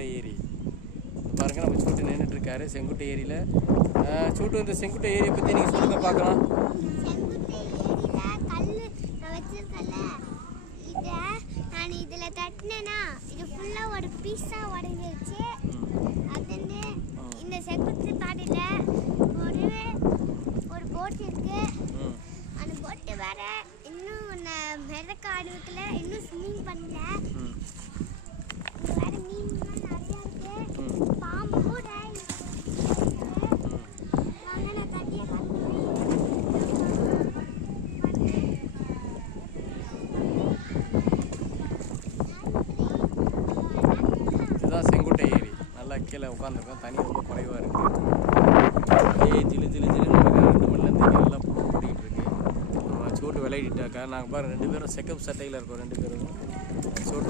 செங்குட்டை ஏரி இது பாருங்க நம்ம சூட்டு நின்றுட்டு செங்குட்டை ஏரியில் சூட்டு இந்த செங்குட்டை ஏரியை பற்றி நீங்கள் சொல்லுங்க பார்க்கலாம் செங்குத்து ஏரியில கல்லு நான் வச்சிருக்கேன்ல இத நான் இதுல தட்டினேனா இது ஃபுல்லாக ஒரு பீஸா உடஞ்சிருச்சு அது இந்த செங்குத்து பாடியில ஒரு ஒரு போட் இருக்கு அந்த போட்டு வேற இன்னும் ந- மிதக்க இன்னும் ஸ்விம்மிங் பண்ணல கீழே உட்காந்துருக்கோம் தண்ணி ரொம்ப குறைவாக இருக்குது அப்படியே ஜிலு ஜிலு ஜிலுன்னு ரெண்டு மணிலேருந்து இங்கே நல்லா போட்டிக்கிட்டு இருக்கு. நம்ம சோட்டு விளையாடிட்டாக்கா நாங்கள் பாருங்கள் ரெண்டு பேரும் செக்கப் சட்டையில் இருக்கோம் ரெண்டு பேரும். சோட்டு